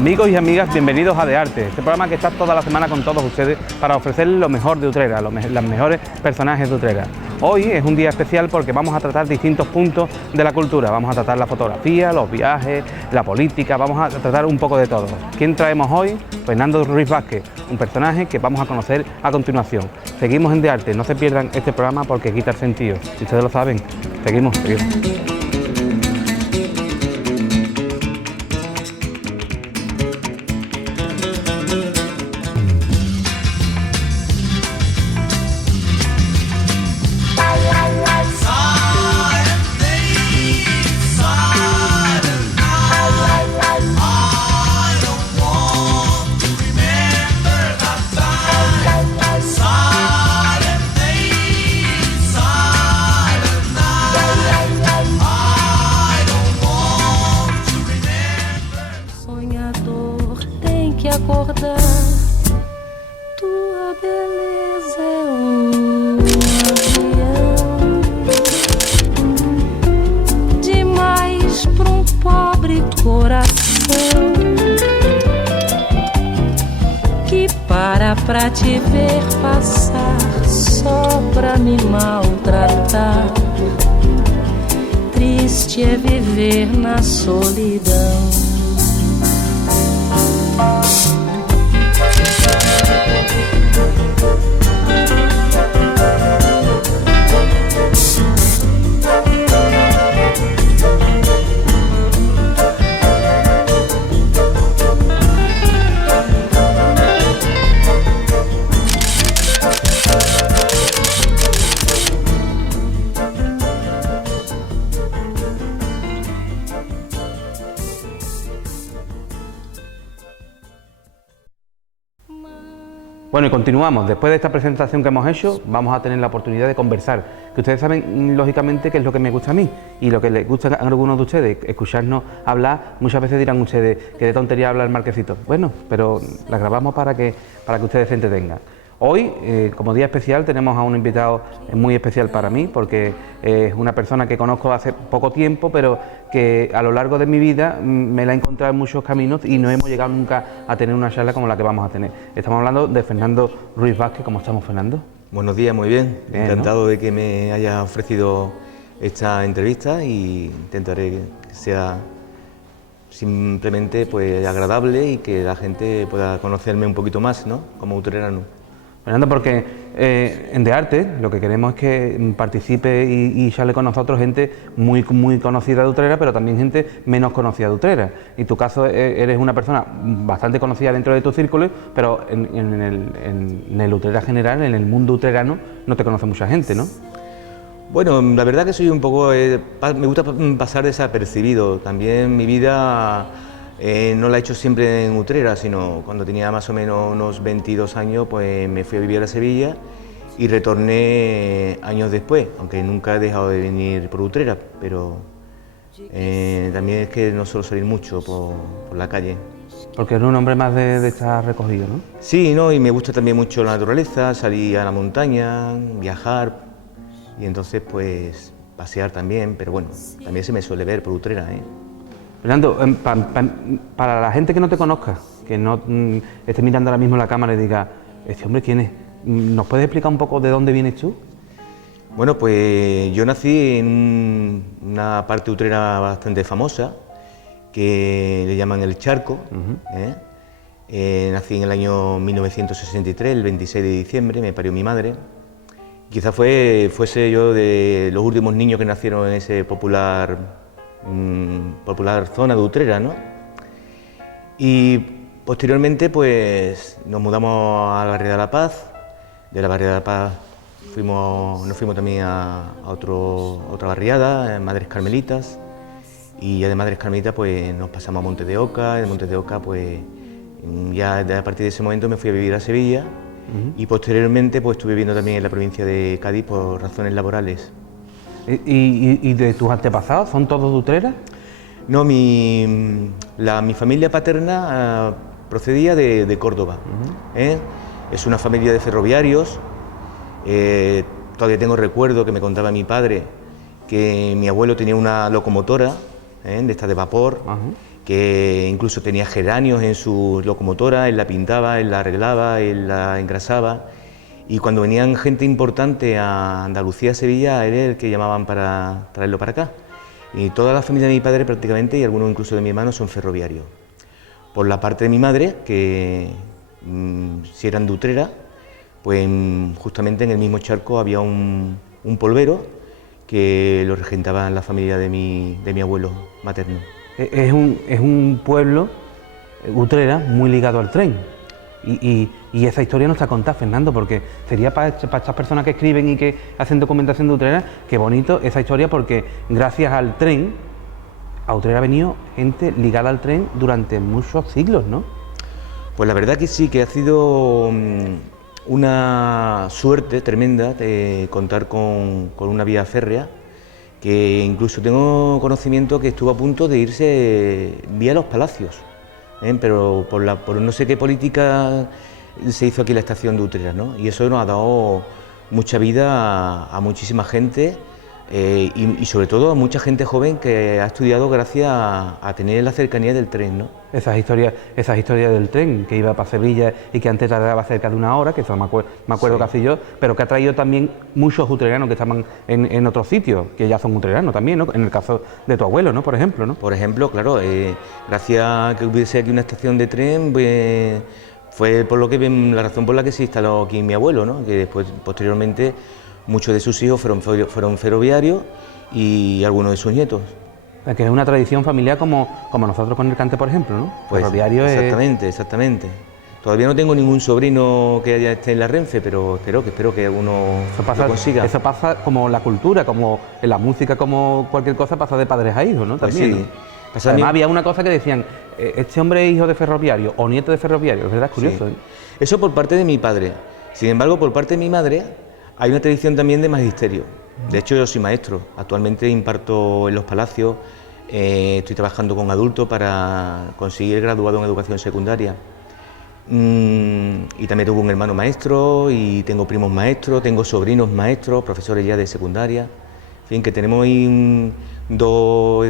Amigos y amigas, bienvenidos a De Arte, este programa que está toda la semana con todos ustedes para ofrecerles lo mejor de Utrera, los mejores personajes de Utrera. Hoy es un día especial porque vamos a tratar distintos puntos de la cultura, vamos a tratar la fotografía, los viajes, la política, vamos a tratar un poco de todo. ¿Quién traemos hoy? Fernando Ruiz Vázquez, un personaje que vamos a conocer a continuación. Seguimos en De Arte, no se pierdan este programa porque quita el sentido, si ustedes lo saben, seguimos. Acordar, tua beleza é avião demais pra pobre coração que para te ver passar só pra me maltratar. Triste é viver na solidão. Bueno, y continuamos. Después de esta presentación que hemos hecho, vamos a tener la oportunidad de conversar. Que ustedes saben, lógicamente, qué es lo que me gusta a mí y lo que les gusta a algunos de ustedes, escucharnos hablar. Muchas veces dirán ustedes que de tontería habla el Marquesito. Bueno, pero la grabamos para que ustedes se entretengan. Hoy, como día especial, tenemos a un invitado muy especial para mí, porque es una persona que conozco hace poco tiempo, pero que a lo largo de mi vida me la he encontrado en muchos caminos y no hemos llegado nunca a tener una charla como la que vamos a tener. Estamos hablando de Fernando Ruiz Vázquez. ¿Cómo estamos, Fernando? Buenos días, muy bien. Encantado, ¿no?, de que me hayas ofrecido esta entrevista y intentaré que sea simplemente pues agradable y que la gente pueda conocerme un poquito más, ¿no?, como utrerano. Fernando, porque en De Arte lo que queremos es que participe y charle con nosotros gente muy conocida de Utrera, pero también gente menos conocida de Utrera. En tu caso eres una persona bastante conocida dentro de tu círculo, pero en el Utrera general, en el mundo utrerano, no te conoce mucha gente, ¿no? Bueno, la verdad que soy un poco... me gusta pasar desapercibido. También mi vida... no la he hecho siempre en Utrera, sino cuando tenía más o menos unos 22 años, pues me fui a vivir a Sevilla y retorné años después, aunque nunca he dejado de venir por Utrera, pero también es que no suelo salir mucho por la calle. Porque eres un hombre más de estar recogido, ¿no? Sí, ¿no? Y me gusta también mucho la naturaleza, salir a la montaña, viajar y entonces pues pasear también, pero bueno, también se me suele ver por Utrera, ¿eh? Fernando, para la gente que no te conozca, que no esté mirando ahora mismo la cámara y diga, ¿este hombre quién es? ¿Nos puedes explicar un poco de dónde vienes tú? Bueno, pues yo nací en una parte utrera bastante famosa, que le llaman El Charco. Nací en el año 1963, el 26 de diciembre, me parió mi madre. Quizás fuese yo de los últimos niños que nacieron en ese popular zona de Utrera, ¿no? Y posteriormente pues nos mudamos a la Barriada de la Paz. De la Barriada de la Paz nos fuimos también a otra barriada, Madres Carmelitas, y ya de Madres Carmelitas pues nos pasamos a Montes de Oca. De Montes de Oca pues ya a partir de ese momento me fui a vivir a Sevilla. Y posteriormente pues estuve viviendo también en la provincia de Cádiz por razones laborales. ¿Y de tus antepasados son todos de Utrera? No, mi familia paterna procedía de Córdoba. Es una familia de ferroviarios. Todavía tengo recuerdo que me contaba mi padre que mi abuelo tenía una locomotora de esta de vapor. que incluso tenía geranios en su locomotora, él la pintaba, él la arreglaba, él la engrasaba. Y cuando venían gente importante a Andalucía, a Sevilla, él era el que llamaban para traerlo para acá. Y toda la familia de mi padre prácticamente, y algunos incluso de mi hermano, son ferroviarios. Por la parte de mi madre, que si eran de Utrera, pues justamente en el mismo charco había un polvero que lo regentaba la familia de mi abuelo materno. Es un pueblo, Utrera, muy ligado al tren. Y esa historia no está contada, Fernando, porque sería para estas personas que escriben y que hacen documentación de Utrera, qué bonito esa historia, porque gracias al tren, a Utrera ha venido gente ligada al tren durante muchos siglos, ¿no? Pues la verdad que sí, que ha sido una suerte tremenda de contar con una vía férrea, que incluso tengo conocimiento que estuvo a punto de irse vía los Palacios, pero por no sé qué política se hizo aquí la estación de Utrera, ¿no? Y eso nos ha dado mucha vida a muchísima gente y sobre todo a mucha gente joven que ha estudiado gracias a tener la cercanía del tren, ¿no? Esas historias del tren que iba para Sevilla y que antes tardaba cerca de una hora, que eso me acuerdo Sí. casi yo, pero que ha traído también muchos utreranos que estaban en otros sitios, que ya son utreranos también, ¿no? En el caso de tu abuelo, ¿no? Por ejemplo, ¿no? Por ejemplo, claro, gracias a que hubiese aquí una estación de tren, pues, fue por lo que la razón por la que se instaló aquí mi abuelo, ¿no? Que después, posteriormente, muchos de sus hijos fueron ferroviarios y algunos de sus nietos. Que es una tradición familiar como nosotros con el cante, por ejemplo, ¿no? Pues, Ferroviario exactamente. Todavía no tengo ningún sobrino que esté en la Renfe, pero espero que alguno lo consiga. Eso pasa como la cultura, como en la música, como cualquier cosa, pasa de padres a hijos, ¿no? Pues También, sí. ¿no? Pasa Además, a mí- había una cosa que decían, este hombre es hijo de ferroviario o nieto de ferroviario, es verdad, es curioso, Sí. ¿eh? Eso por parte de mi padre. Sin embargo, por parte de mi madre hay una tradición también de magisterio. De hecho, yo soy maestro. Actualmente imparto en los Palacios. Estoy trabajando con adultos para conseguir el graduado en educación secundaria. Y también tengo un hermano maestro y tengo primos maestros, tengo sobrinos maestros, profesores ya de secundaria. En fin, que tenemos ahí dos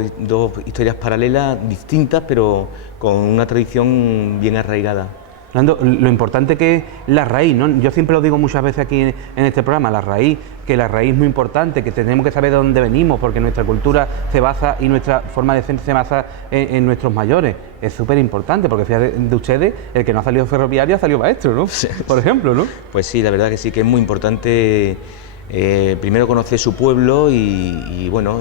historias paralelas, distintas, pero con una tradición bien arraigada. Fernando, lo importante que es la raíz, ¿no? Yo siempre lo digo muchas veces aquí en este programa, la raíz es muy importante, que tenemos que saber de dónde venimos, porque nuestra cultura se basa y nuestra forma de ser se basa en nuestros mayores. Es súper importante, porque fíjate de ustedes, el que no ha salido ferroviario ha salido maestro, ¿no? Sí. Por ejemplo, ¿no? Pues sí, la verdad que sí, que es muy importante primero conocer su pueblo y bueno,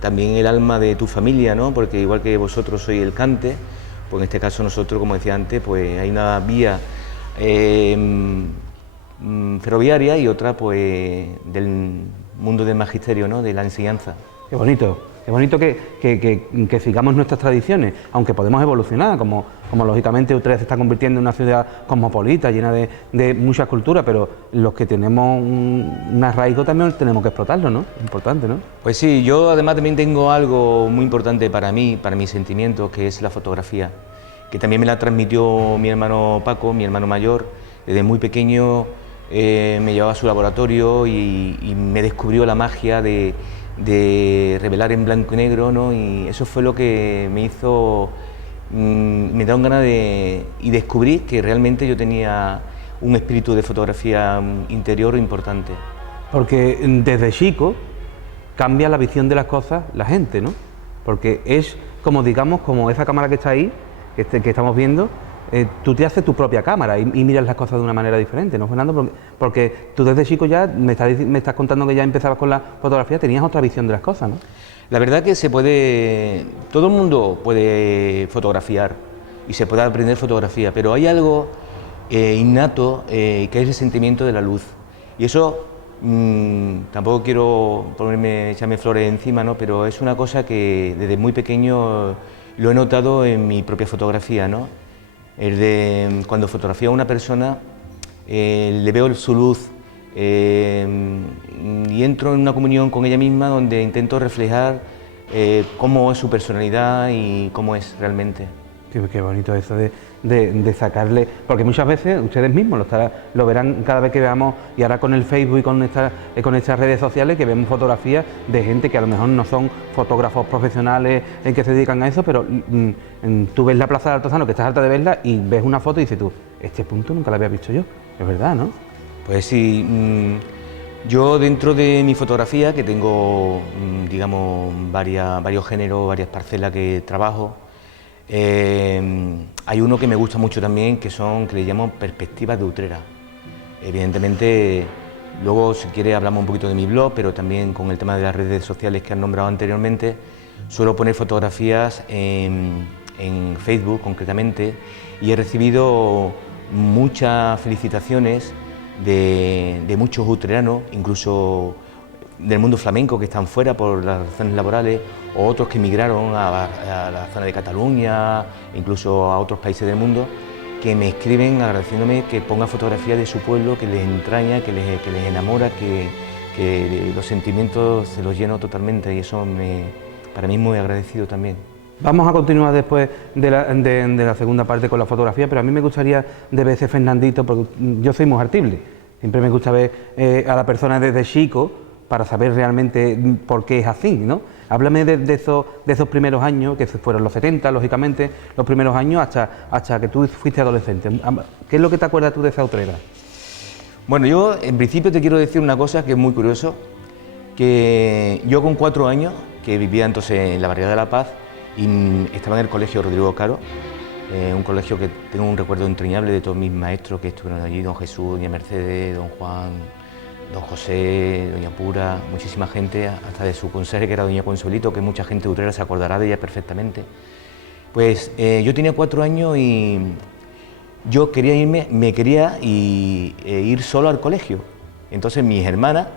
también el alma de tu familia, ¿no? Porque igual que vosotros sois el cante, pues en este caso nosotros, como decía antes, pues hay una vía ferroviaria y otra pues del mundo del magisterio, ¿no? De la enseñanza. Qué bonito que sigamos nuestras tradiciones, aunque podemos evolucionar, como lógicamente Utrera se está convirtiendo en una ciudad cosmopolita, llena de muchas culturas, pero los que tenemos un arraigo también tenemos que explotarlo, ¿no? Importante, ¿no? Pues sí, yo además también tengo algo muy importante para mí, para mis sentimientos, que es la fotografía, que también me la transmitió mi hermano Paco, mi hermano mayor. Desde muy pequeño me llevaba a su laboratorio y me descubrió la magia de revelar en blanco y negro, ¿no? Y eso fue lo que me hizo, me dieron ganas y descubrí que realmente yo tenía un espíritu de fotografía interior importante. Porque desde chico cambia la visión de las cosas la gente, ¿no? Porque es como, digamos, como esa cámara que está ahí, que estamos viendo, tú te haces tu propia cámara y miras las cosas de una manera diferente, ¿no, Fernando? Porque tú desde chico ya me estás contando que ya empezabas con la fotografía, tenías otra visión de las cosas, ¿no? La verdad que todo el mundo puede fotografiar y se puede aprender fotografía, pero hay algo innato que es el sentimiento de la luz. Y eso tampoco quiero echarme flores encima, ¿no? Pero es una cosa que desde muy pequeño lo he notado en mi propia fotografía, ¿no? El de cuando fotografío a una persona, le veo su luz y entro en una comunión con ella misma donde intento reflejar cómo es su personalidad y cómo es realmente. Qué bonito eso de sacarle, porque muchas veces ustedes mismos lo verán cada vez que veamos, y ahora con el Facebook y con estas redes sociales, que vemos fotografías de gente que a lo mejor no son fotógrafos profesionales en que se dedican a eso, pero tú ves la Plaza del Altozano, que estás harta de verla, y ves una foto y dices tú, este punto nunca lo había visto yo, es verdad, ¿no? Pues sí, yo dentro de mi fotografía, que tengo, digamos, varios géneros, varias parcelas que trabajo, hay uno que me gusta mucho también, que le llamo perspectivas de Utrera. Evidentemente, luego si quiere hablamos un poquito de mi blog, pero también con el tema de las redes sociales que han nombrado anteriormente, suelo poner fotografías en Facebook concretamente, y he recibido muchas felicitaciones de muchos utreranos, incluso del mundo flamenco, que están fuera por las razones laborales, o otros que emigraron a la zona de Cataluña, incluso a otros países del mundo, que me escriben agradeciéndome que ponga fotografías de su pueblo, que les entraña, que les enamora, que los sentimientos se los lleno totalmente, y eso para mí es muy agradecido también. Vamos a continuar después de la segunda parte con la fotografía, pero a mí me gustaría de ver ese Fernandito, porque yo soy muy artible, siempre me gusta ver a la persona desde chico, para saber realmente por qué es así, ¿no? Háblame de esos primeros años, que fueron los 70, lógicamente, los primeros años hasta que tú fuiste adolescente. ¿Qué es lo que te acuerdas tú de esa Utrera? Bueno, yo en principio te quiero decir una cosa que es muy curioso, que yo con 4 años, que vivía entonces en la barriada de La Paz, y estaba en el colegio Rodrigo Caro, un colegio que tengo un recuerdo entrañable de todos mis maestros que estuvieron allí, don Jesús, doña Mercedes, don Juan, don José, doña Pura, muchísima gente, hasta de su conserje, que era doña Consuelito, que mucha gente de Utrera se acordará de ella perfectamente. Pues yo tenía 4 años y yo quería ir solo al colegio. Entonces mis hermanas,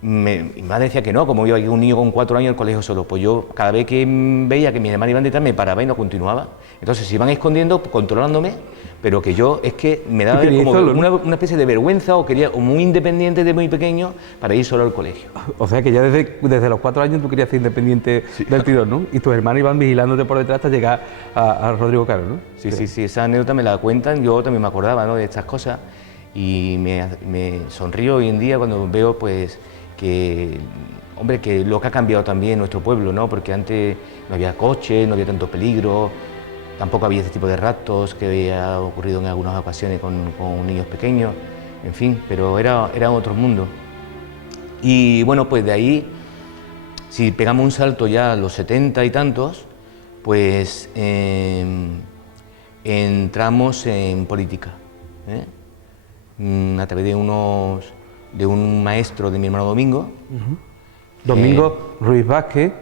mi madre decía que no, como yo, un niño con 4 años al colegio solo, pues yo cada vez que veía que mis hermanas iban detrás me paraba y no continuaba. Entonces se iban escondiendo, controlándome, pero que yo es que me daba como solo, ¿no? una especie de vergüenza, o quería, o muy independiente de muy pequeño, para ir solo al colegio. O sea que ya desde los 4 años tú querías ser independiente, sí, del tirón, ¿no? Y tus hermanos iban vigilándote por detrás hasta llegar a Rodrigo Caro, ¿no? Sí, esa anécdota me la cuentan, yo también me acordaba, ¿no?, de estas cosas, y me sonrío hoy en día cuando veo, pues, que, hombre, que lo que ha cambiado también nuestro pueblo, ¿no? Porque antes no había coches, no había tanto peligro, tampoco había este tipo de raptos que había ocurrido en algunas ocasiones con niños pequeños, en fin, pero era otro mundo. Y bueno, pues de ahí, si pegamos un salto ya a los 70 y tantos, pues entramos en política, a través de un maestro de mi hermano Domingo. Domingo Ruiz Vázquez,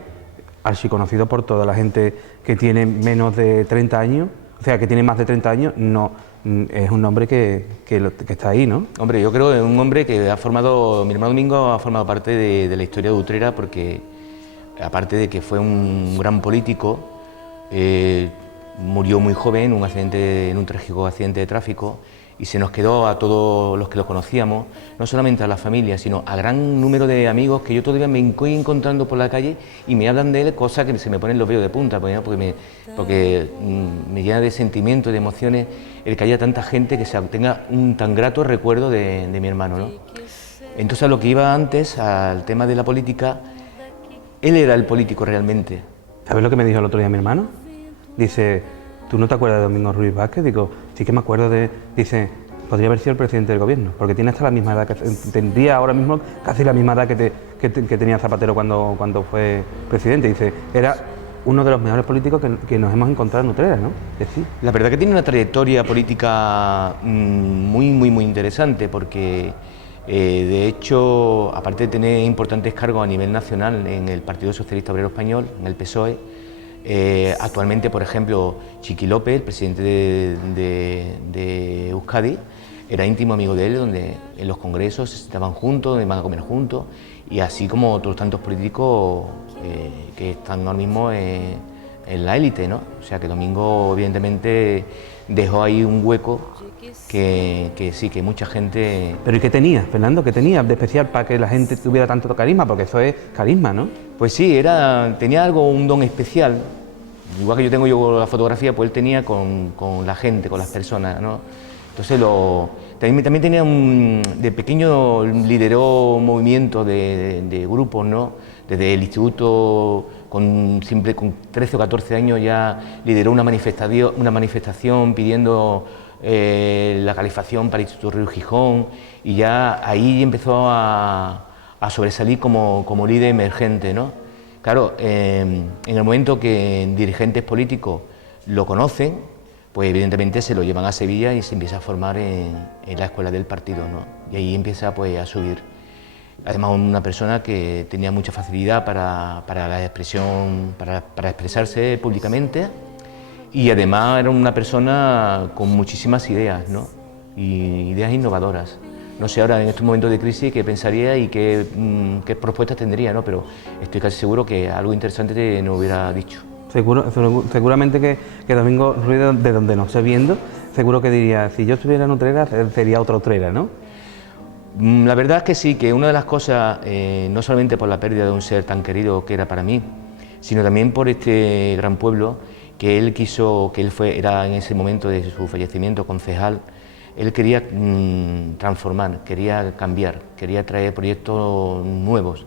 archiconocido por toda la gente que tiene menos de 30 años, o sea, que tiene más de 30 años, no es un hombre que está ahí, ¿no? Hombre, yo creo que es un hombre que mi hermano Domingo ha formado parte de la historia de Utrera, porque aparte de que fue un gran político, murió muy joven en un trágico accidente de tráfico, y se nos quedó a todos los que lo conocíamos, no solamente a la familia, sino a gran número de amigos que yo todavía me estoy encontrando por la calle y me hablan de él, cosas que se me ponen los vellos de punta, porque me llena de sentimientos, de emociones, el que haya tanta gente que tenga un tan grato recuerdo de mi hermano, ¿no? Entonces, a lo que iba antes, al tema de la política, él era el político realmente. ¿Sabes lo que me dijo el otro día mi hermano? Dice, ¿tú no te acuerdas de Domingo Ruiz Vázquez? Digo, sí que me acuerdo dice, podría haber sido el presidente del gobierno, porque tiene hasta la misma edad, tendría ahora mismo casi la misma edad que tenía Zapatero cuando fue presidente. Dice, era uno de los mejores políticos que nos hemos encontrado en Utrera, ¿no? Es decir, la verdad que tiene una trayectoria política muy interesante, porque de hecho, aparte de tener importantes cargos a nivel nacional en el Partido Socialista Obrero Español, en el PSOE, actualmente, por ejemplo, Chiqui López, el presidente de Euskadi, era íntimo amigo de él, donde en los congresos estaban juntos, donde van a comer juntos, y así como otros tantos políticos que están ahora mismo en la élite, ¿no? O sea que Domingo, evidentemente, dejó ahí un hueco que sí, que mucha gente... ¿Pero y qué tenía, Fernando? ¿Qué tenía de especial para que la gente tuviera tanto carisma? Porque eso es carisma, ¿no? Pues sí, tenía un don especial, igual que yo tengo yo la fotografía, pues él tenía con la gente, con las personas, ¿no? Entonces también tenía de pequeño lideró movimientos de grupos, ¿no? Desde el instituto, con 13 o 14 años ya lideró una manifestación pidiendo la calefacción para el Instituto Río Gijón, y ya ahí empezó a sobresalir como líder emergente, ¿no? Claro, en el momento que dirigentes políticos lo conocen, pues evidentemente se lo llevan a Sevilla y se empieza a formar en la escuela del partido, ¿no? Y ahí empieza pues a subir. Además, una persona que tenía mucha facilidad para la expresión, para expresarse públicamente, y además era una persona con muchísimas ideas, ¿no? Y ideas innovadoras. No sé ahora en estos momentos de crisis qué pensaría y qué propuestas tendría, ¿no? Pero estoy casi seguro que algo interesante nos hubiera dicho. Seguramente que Domingo Ruiz, de donde nos esté viendo, seguro que diría, si yo estuviera en Utrera, sería otra Utrera, ¿no? La verdad es que sí, que una de las cosas, no solamente por la pérdida de un ser tan querido que era para mí, sino también por este gran pueblo que él quiso, era en ese momento de su fallecimiento concejal. Él quería transformar, quería cambiar, quería traer proyectos nuevos.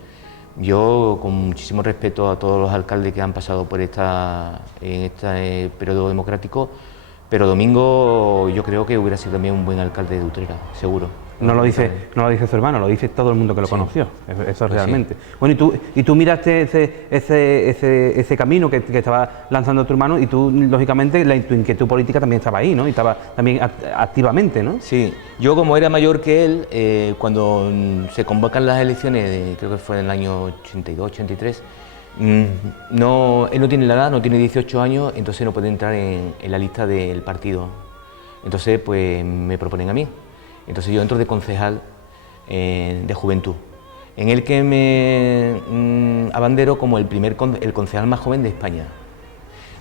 Yo, con muchísimo respeto a todos los alcaldes que han pasado por en este periodo democrático, pero Domingo yo creo que hubiera sido también un buen alcalde de Utrera, seguro. No lo dice su hermano, lo dice todo el mundo que lo conoció, eso realmente. Sí. Bueno, y tú miraste ese camino que estaba lanzando tu hermano, y tú, lógicamente, tu inquietud política también estaba ahí, ¿no? Y estaba también activamente, ¿no? Sí, yo como era mayor que él, cuando se convocan las elecciones, creo que fue en el año 82, 83, él no tiene la edad, no tiene 18 años, entonces no puede entrar en la lista del partido. Entonces, pues me proponen a mí. Entonces yo entro de concejal de juventud, en el que me abandero como el concejal más joven de España.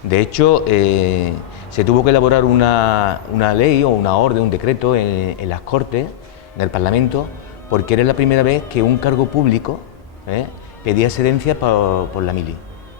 De hecho, se tuvo que elaborar una ley o una orden, un decreto en las Cortes, en el Parlamento, porque era la primera vez que un cargo público pedía excedencia por la mili,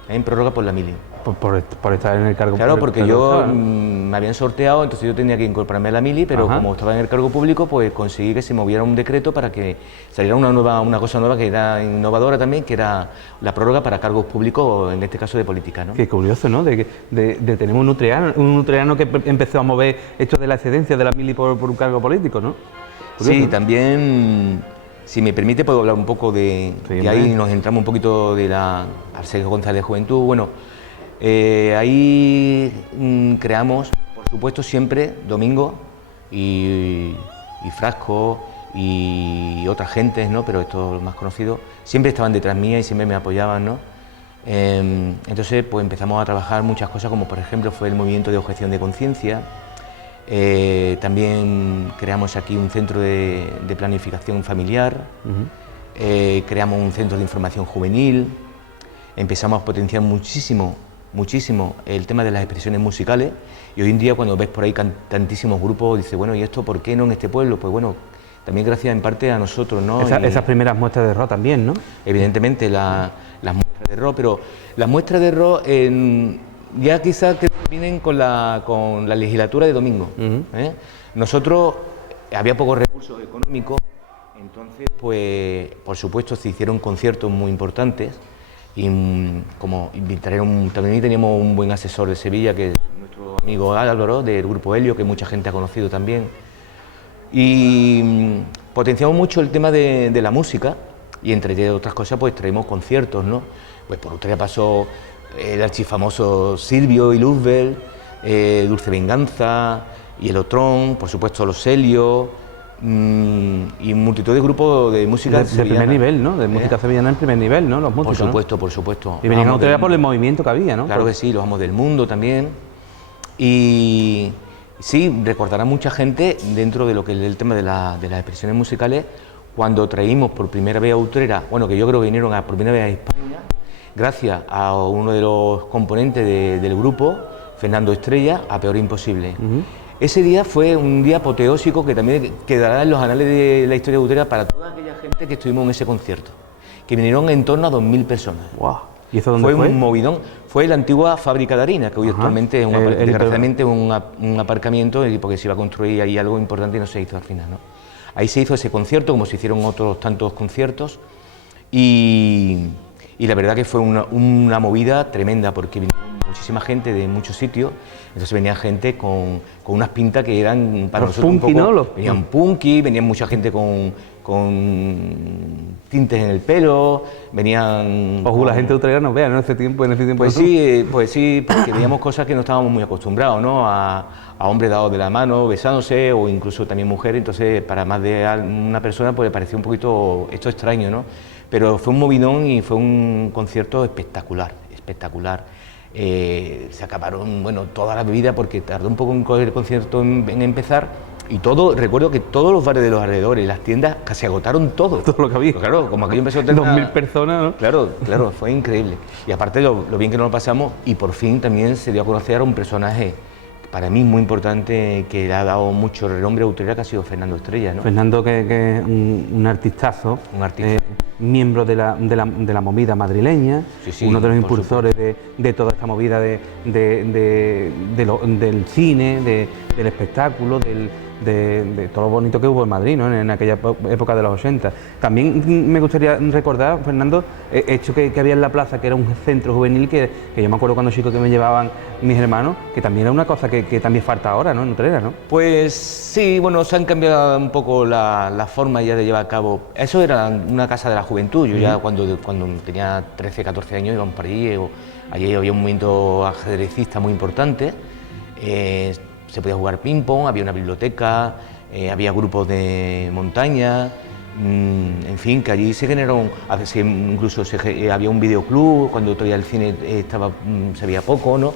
en prórroga por la mili. Por estar en el cargo público. Claro, porque yo me habían sorteado, entonces yo tenía que incorporarme a la mili, pero como estaba en el cargo público, pues conseguí que se moviera un decreto para que saliera una cosa nueva que era innovadora también, que era la prórroga para cargos públicos, en este caso de política, ¿no? Qué curioso, ¿no? De tener un utreano que empezó a mover esto de la excedencia de la mili por un cargo político, ¿no? Curioso, Sí, ¿no? También, si me permite, puedo hablar un poco de ahí nos entramos un poquito al ser concejal de juventud. Bueno, ahí creamos, por supuesto, siempre Domingo y Frasco y otras gentes, ¿no? Pero estos más conocidos siempre estaban detrás mía y siempre me apoyaban, ¿no? Entonces, pues empezamos a trabajar muchas cosas, como por ejemplo fue el movimiento de objeción de conciencia. También creamos aquí un centro de planificación familiar. Creamos un centro de información juvenil. Empezamos a potenciar muchísimo el tema de las expresiones musicales, y hoy en día cuando ves por ahí tantísimos grupos, dices, bueno, ¿y esto por qué no en este pueblo? Pues bueno, también gracias en parte a nosotros, ¿no? Esas primeras muestras de rock también, ¿no? Evidentemente las muestras de rock, pero las muestras de rock ya quizás que vienen con la legislatura de Domingo. Nosotros, había pocos recursos económicos, entonces pues por supuesto se hicieron conciertos muy importantes. Y también teníamos un buen asesor de Sevilla, que es nuestro amigo Álvaro, del Grupo Helio, que mucha gente ha conocido también. Y potenciamos mucho el tema de la música, y entre otras cosas pues traemos conciertos, ¿no? Pues por Utrera pasó el archifamoso Silvio y Luzbel, Dulce Venganza y el Otrón, por supuesto los Helios, y multitud de grupos de música de primer nivel, ¿no? De música sevillana en primer nivel, ¿no? Los músicos, por supuesto. Y venían a Utrera por el movimiento que había, ¿no? Claro que sí, los Amos del Mundo también. Y sí, recordará mucha gente dentro de lo que es el tema de las expresiones musicales, cuando traímos por primera vez a Utrera, bueno, que yo creo que vinieron por primera vez a España, gracias a uno de los componentes del grupo, Fernando Estrella, a Peor Imposible. Ese día fue un día apoteósico que también quedará en los anales de la historia de Utrera para toda aquella gente que estuvimos en ese concierto, que vinieron en torno a 2000 personas. ¡Wow! ¿Y eso dónde fue? Un movidón. Fue la antigua fábrica de harina, que hoy actualmente es desgraciadamente un aparcamiento, porque se iba a construir ahí algo importante y no se hizo al final, ¿no? Ahí se hizo ese concierto, como se hicieron otros tantos conciertos, y la verdad que fue una movida tremenda, porque vino muchísima gente de muchos sitios. Entonces venía gente con unas pintas que eran para los nosotros punky, un poco, ¿no? Venían punky, venían mucha gente con tintes en el pelo, venían... Ojo, la gente de Utrera nos vea, ¿no? En ese tiempo. Pues sí, porque veíamos cosas que no estábamos muy acostumbrados, ¿no? A hombres dados de la mano, besándose, o incluso también mujeres. Entonces, para más de una persona, pues le pareció un poquito esto extraño, ¿no? Pero fue un movidón y fue un concierto espectacular, espectacular. Se acabaron, bueno, toda la bebida, porque tardó un poco el concierto en empezar, y recuerdo que todos los bares de los alrededores y las tiendas casi agotaron todo. Todo lo que había. Pues claro, como aquello empezó a tener 2000 personas, ¿no? Claro, fue increíble. Y aparte lo bien que nos lo pasamos, y por fin también se dio a conocer a un personaje para mí muy importante, que le ha dado mucho renombre a Utrera, que ha sido Fernando Estrella, ¿no? Fernando, que es un artistazo, miembro de la movida madrileña, Sí, uno de los impulsores de toda esta movida del cine, del espectáculo, de todo lo bonito que hubo en Madrid, ¿no? En aquella época de los 80. También me gustaría recordar, Fernando, hecho que había en la plaza, que era un centro juvenil, que yo me acuerdo cuando chico que me llevaban mis hermanos, que también era una cosa que también falta ahora, ¿no? En Utrera, ¿no? Pues sí, bueno, se han cambiado un poco la forma ya de llevar a cabo. Eso era una casa de la juventud. Yo ya cuando tenía 13, 14 años íbamos para allí, allí había un movimiento ajedrecista muy importante. Se podía jugar ping-pong, había una biblioteca, había grupos de montaña, en fin, que allí se generaron, incluso había un videoclub, cuando todavía el cine se veía poco, ¿no?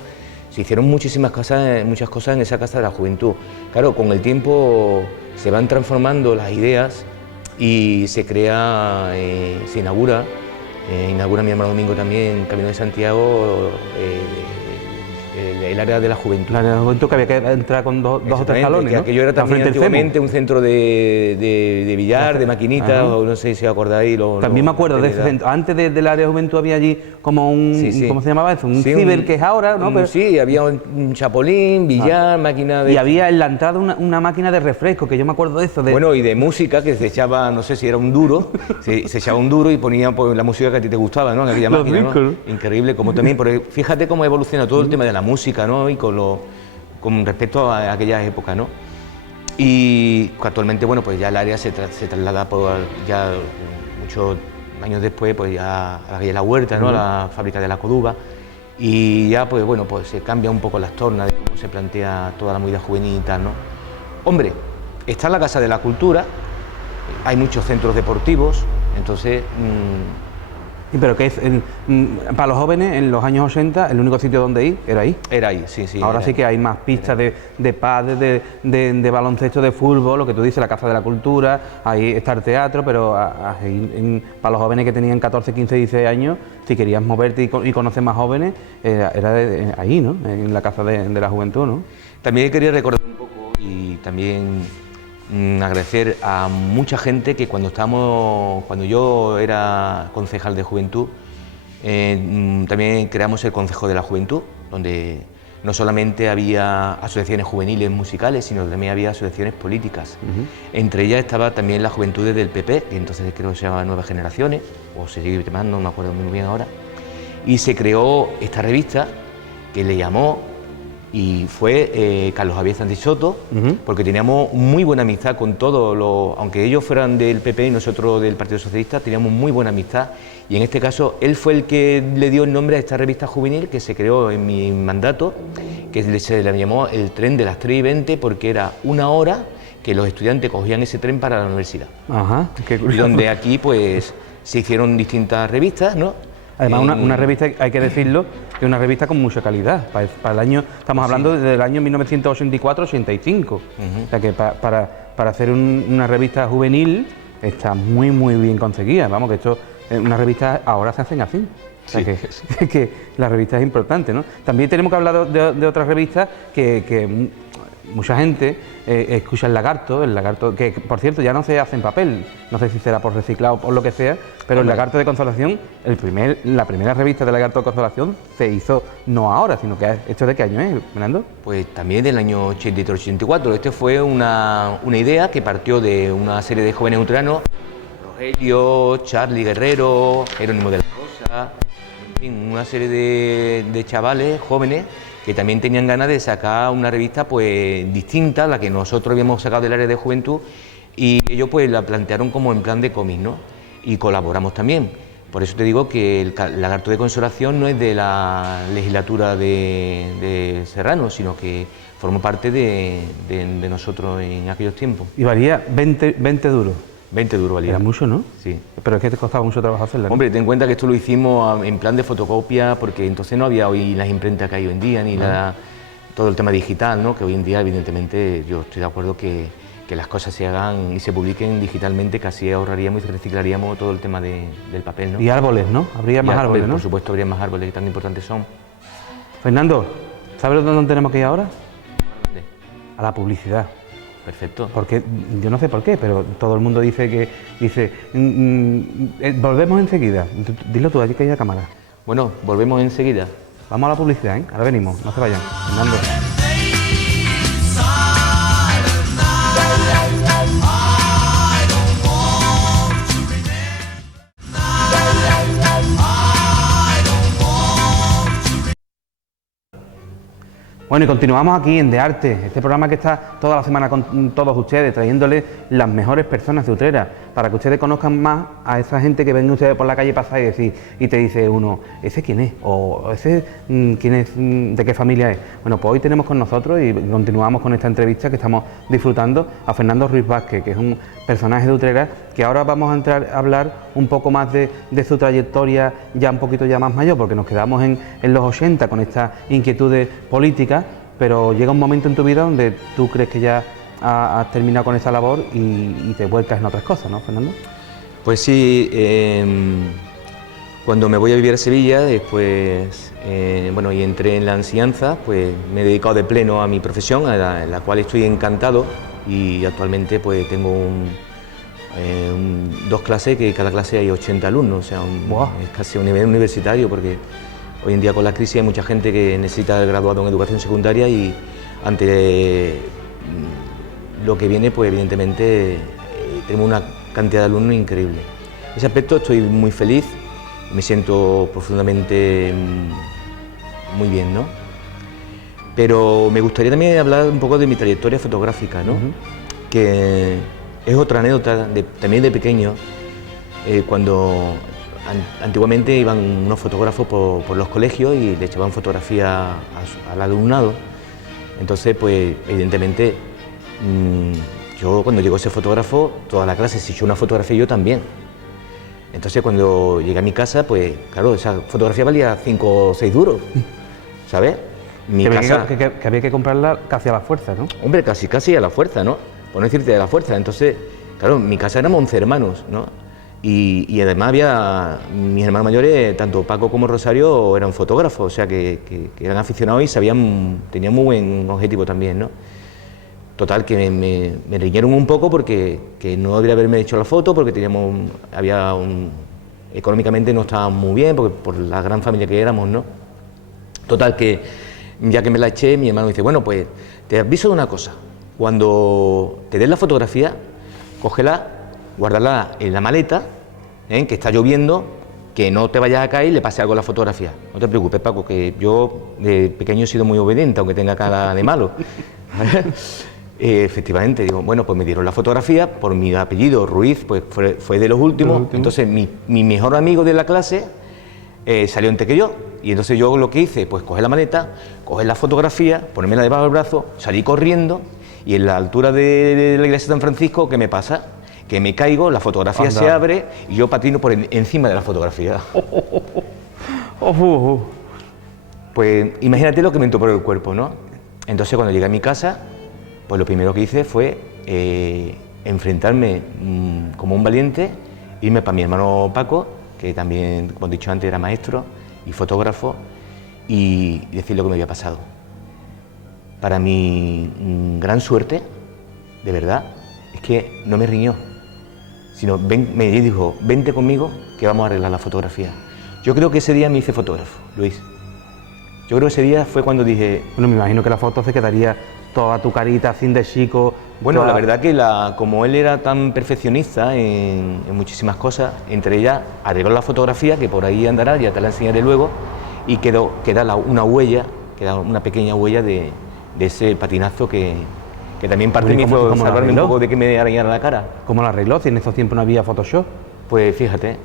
Se hicieron muchas cosas en esa casa de la juventud. Claro, con el tiempo se van transformando las ideas y se inaugura mi hermano Domingo también, Camino de Santiago, el área de la juventud. El área de la juventud, que había que entrar con dos o tres salones, que ¿no? aquello era también antiguamente un centro de billar, de maquinitas, o no sé si os acordáis. También me acuerdo de ese centro. Antes del área de juventud había allí como ¿cómo se llamaba eso? Un ciber, que es ahora, ¿no? Pero, sí, había un chapolín, billar, máquina de... Y había en la entrada una máquina de refresco, que yo me acuerdo de eso. Bueno, y de música, que se echaba, no sé si era un duro, se echaba un duro y ponía pues, la música que a ti te gustaba, ¿no? En aquella máquina, ¿no? Increíble, como también, porque fíjate cómo evoluciona todo el tema de la música, ¿no? Y con respecto a aquellas épocas, ¿no? Y actualmente, bueno, pues ya el área se traslada ya muchos años después, pues ya a la calle La Huerta, ¿no? A la fábrica de la Coduba, y ya, pues bueno, pues se cambia un poco las tornas de cómo se plantea toda la movida juvenil y tal, ¿no? Hombre, está la Casa de la Cultura, hay muchos centros deportivos, entonces... Pero que es, para los jóvenes, en los años 80, el único sitio donde ir era ahí. Era ahí, sí. Ahora sí que hay más pistas de pádel, de baloncesto, de fútbol, lo que tú dices, la Casa de la Cultura, ahí está el teatro, pero para los jóvenes que tenían 14, 15, 16 años, si querías moverte y conocer más jóvenes, era ahí, ¿no? En la Casa de la Juventud, ¿no? También quería recordar un poco y también... agradecer a mucha gente que cuando yo era concejal de juventud, también creamos el Consejo de la Juventud, donde no solamente había asociaciones juveniles musicales, sino también había asociaciones políticas. Entre ellas estaba también la Juventudes del PP, que entonces creo que se llamaba Nuevas Generaciones, o se sigue llamando, no me acuerdo muy bien ahora, y se creó esta revista que le llamó, y fue Carlos Javier Sánchez Soto, porque teníamos muy buena amistad con todos aunque ellos fueran del PP y nosotros del Partido Socialista, teníamos muy buena amistad, y en este caso él fue el que le dio el nombre a esta revista juvenil que se creó en mi mandato, que se le llamó El Tren de las 3:20, porque era una hora que los estudiantes cogían ese tren para la universidad. Ajá, qué curioso. Y donde aquí pues se hicieron distintas revistas, ¿no? Además, una revista, hay que decirlo, que es una revista con mucha calidad. Para el año, estamos hablando del año 1984-85. O sea que para hacer una revista juvenil está muy, muy bien conseguida. Vamos, que esto, una revista ahora se hacen así. O sea que la revista es importante, ¿no? También tenemos que hablar de otras revistas que mucha gente escucha el lagarto, que por cierto ya no se hace en papel, no sé si será por reciclado o por lo que sea, pero el lagarto de Consolación, la primera revista de lagarto de Consolación se hizo no ahora, sino que ¿esto de qué año es, Fernando? Pues también del año 83-84. Este fue una idea que partió de una serie de jóvenes utranos, Rogelio, Charlie Guerrero, Jerónimo de la Rosa, en fin, una serie de chavales jóvenes que también tenían ganas de sacar una revista pues distinta a la que nosotros habíamos sacado del área de juventud, y ellos pues la plantearon como en plan de cómic, ¿no? Y colaboramos también. Por eso te digo que el lagarto de Consolación no es de la legislatura de Serrano, sino que formó parte de nosotros en aquellos tiempos. Y valía 20 duros. 20 duros valía. Era mucho, ¿no? Sí. Pero es que te costaba mucho trabajo hacerla, ¿no? Hombre, ten en cuenta que esto lo hicimos en plan de fotocopia, porque entonces no había hoy las imprentas que hay hoy en día, ni todo el tema digital, ¿no? Que hoy en día, evidentemente, yo estoy de acuerdo que las cosas se hagan y se publiquen digitalmente, que así ahorraríamos y reciclaríamos todo el tema del papel, ¿no? Y árboles, ¿no? Habría más árboles, ¿no? Por supuesto, habría más árboles que tan importantes son. Fernando, ¿sabes dónde tenemos que ir ahora? ¿Dónde? A la publicidad. Perfecto. Porque yo no sé por qué, pero todo el mundo dice volvemos enseguida. Dilo tú, allí que hay la cámara. Bueno, volvemos enseguida. Vamos a la publicidad, ¿eh? Ahora venimos, no se vayan. Fernando. Bueno, y continuamos aquí en De Arte, este programa que está toda la semana con todos ustedes, trayéndoles las mejores personas de Utrera, para que ustedes conozcan más a esa gente que ven ustedes por la calle pasar y te dice uno, ¿ese quién es? O ¿ese quién es? ¿De qué familia es? Bueno, pues hoy tenemos con nosotros, y continuamos con esta entrevista que estamos disfrutando, a Fernando Ruiz Vázquez, que es un personaje de Utrera, que ahora vamos a entrar a hablar un poco más de su trayectoria ya un poquito ya más mayor, porque nos quedamos en los 80 con estas inquietudes políticas, pero llega un momento en tu vida donde tú crees que ya has terminado con esa labor y te vuelcas en otras cosas, ¿no, Fernando? Pues sí, cuando me voy a vivir a Sevilla, después, bueno, y entré en la enseñanza, pues me he dedicado de pleno a mi profesión, en la cual estoy encantado, y actualmente pues tengo dos clases, que cada clase hay 80 alumnos, o sea, es casi un nivel universitario, porque hoy en día con la crisis hay mucha gente que necesita el graduado en educación secundaria, y ante lo que viene, pues evidentemente tenemos una cantidad de alumnos increíble. En ese aspecto estoy muy feliz, me siento profundamente muy bien, ¿no? Pero me gustaría también hablar un poco de mi trayectoria fotográfica, ¿no? Que es otra anécdota también de pequeño, cuando antiguamente iban unos fotógrafos por los colegios y le echaban fotografía al alumnado. Entonces, pues evidentemente, yo cuando llegó ese fotógrafo, toda la clase se echó una fotografía y yo también. Entonces, cuando llegué a mi casa, pues claro, esa fotografía valía 5 o 6 duros, ¿sabes? Que había que comprarla casi a la fuerza, ¿no? Hombre, casi a la fuerza, ¿no? Por no decirte de la fuerza. Entonces, claro, en mi casa éramos 11 hermanos, ¿no? Y además había mis hermanos mayores, tanto Paco como Rosario, eran fotógrafos, o sea que eran aficionados y tenían muy buen objetivo también, ¿no? Total, que me riñeron un poco porque que no debería haberme hecho la foto, porque económicamente no estábamos muy bien, porque por la gran familia que éramos, ¿no? Total, que ya que me la eché, mi hermano dice, bueno, pues te aviso de una cosa, cuando te des la fotografía, cógela, guárdala en la maleta, que está lloviendo, que no te vayas a caer y le pase algo a la fotografía. No te preocupes, Paco, que yo de pequeño he sido muy obediente, aunque tenga cara de malo. Efectivamente, digo, bueno, pues me dieron la fotografía, por mi apellido, Ruiz, pues fue de los últimos. Entonces mi mejor amigo de la clase salió antes que yo, y entonces yo lo que hice, pues coger la maleta, coger la fotografía, ponérmela debajo del brazo, salí corriendo, y en la altura de la iglesia de San Francisco, ¿qué me pasa? Que me caigo, la fotografía se abre y yo patino por encima de la fotografía. Pues imagínate lo que me entró por el cuerpo, ¿no? Entonces cuando llegué a mi casa, pues lo primero que hice fue enfrentarme como un valiente, irme para mi hermano Paco, que también, como he dicho antes, era maestro y fotógrafo, y decir lo que me había pasado. para mi gran suerte, de verdad, es que no me riñó, sino me dijo, vente conmigo que vamos a arreglar la fotografía. Yo creo que ese día me hice fotógrafo, Luis. Yo creo que ese día fue cuando dije... Bueno, me imagino que la foto se quedaría toda tu carita, sin de chico... Bueno, toda... la verdad que como él era tan perfeccionista en muchísimas cosas, entre ellas arregló la fotografía, que por ahí andará, ya te la enseñaré luego, y queda una huella, queda una pequeña huella de ese patinazo que también parte de mí fue salvarme un poco de que me arañara la cara. ¿Cómo lo arregló? Si en esos tiempos no había Photoshop. Pues fíjate,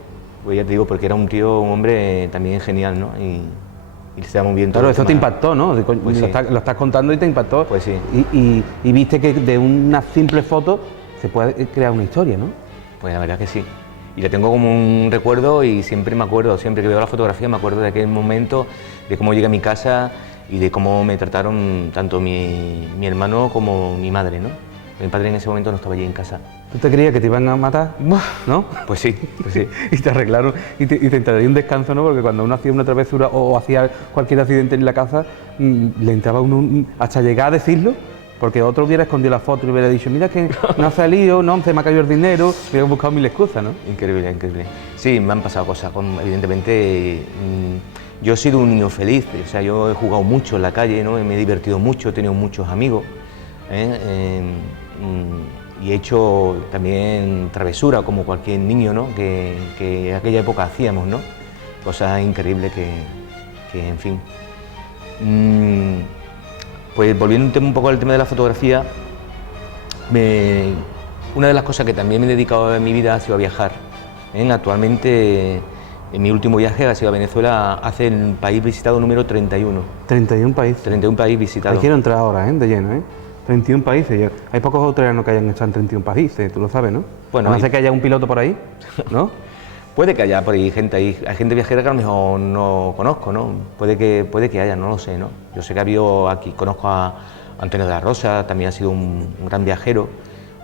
pues ya te digo, porque era un hombre también genial, ¿no? Y se da muy bien todo. Claro, eso te impactó, ¿no? Pues sí. Lo estás contando y te impactó. Pues sí. Y viste que de una simple foto se puede crear una historia, ¿no? Pues la verdad que sí. Y la tengo como un recuerdo y siempre me acuerdo, siempre que veo la fotografía me acuerdo de aquel momento, de cómo llegué a mi casa y de cómo me trataron tanto mi hermano como mi madre, ¿no? Mi padre en ese momento no estaba allí en casa. ¿Tú te creías que te iban a matar? ¿No? Pues sí, pues sí. Y te arreglaron y te entraría un descanso, ¿no? Porque cuando uno hacía una travesura o hacía cualquier accidente en la casa, le entraba uno hasta llegar a decirlo, porque otro hubiera escondido la foto y hubiera dicho, mira que no ha salido, no, se me ha caído el dinero, hubiera buscado mil excusas, ¿no? Increíble, increíble. Sí, me han pasado cosas, evidentemente. Yo he sido un niño feliz, o sea, yo he jugado mucho en la calle, ¿no? Me he divertido mucho, he tenido muchos amigos, y he hecho también travesura como cualquier niño, ¿no? que en aquella época hacíamos, ¿no? Cosas increíbles que en fin. Pues volviendo un poco al tema de la fotografía, una de las cosas que también me he dedicado en mi vida ha sido a viajar. Actualmente, en mi último viaje ha sido a Venezuela, hace el país visitado número 31. 31 países. 31 países visitados. Ahí quiero entrar ahora, de lleno, 31 países. Hay pocos australianos que hayan estado en 31 países, tú lo sabes, ¿no? Bueno, a no ser que haya un piloto por ahí, ¿no? Puede que haya por ahí gente, hay gente viajera que a lo mejor no conozco, ¿no? Puede que haya, no lo sé, ¿no? Yo sé que ha habido aquí, conozco a Antonio de la Rosa, también ha sido un gran viajero,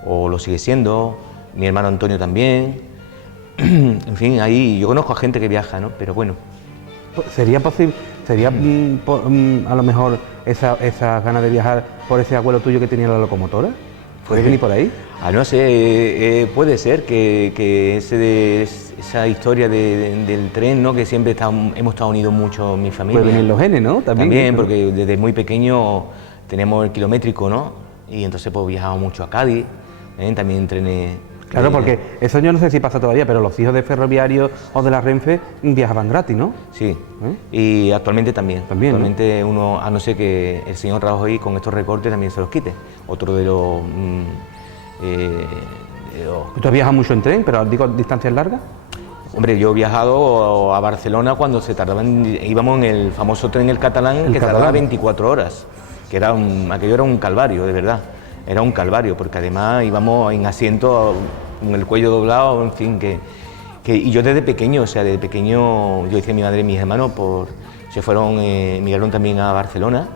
o lo sigue siendo, mi hermano Antonio también. En fin, ahí yo conozco a gente que viaja, ¿no? Pero bueno. ¿Sería posible, a lo mejor esas ganas de viajar por ese abuelo tuyo que tenía la locomotora? ¿Puede venir por ahí? No sé, puede ser que esa historia del tren, ¿no? Que siempre hemos estado unidos mucho mi familia. Puede venir los genes, ¿no? También, porque desde muy pequeño tenemos el kilométrico, ¿no? Y entonces pues viajamos mucho a Cádiz, también trenes. Claro, porque eso yo no sé si pasa todavía, pero los hijos de ferroviarios o de la Renfe viajaban gratis, ¿no? Sí, y actualmente también. Actualmente, ¿no? Uno, a no ser que el señor Rajoy con estos recortes también se los quite. Otro de los... ¿Tú has viajado mucho en tren, pero digo distancias largas? Hombre, yo he viajado a Barcelona cuando íbamos en el famoso tren El Catalán, que tardaba 24 horas, que aquello era un calvario, de verdad. Era un calvario, porque además íbamos en asiento con el cuello doblado, en fin, y yo desde pequeño, yo hice a mi madre y mis hermanos, migraron también a Barcelona.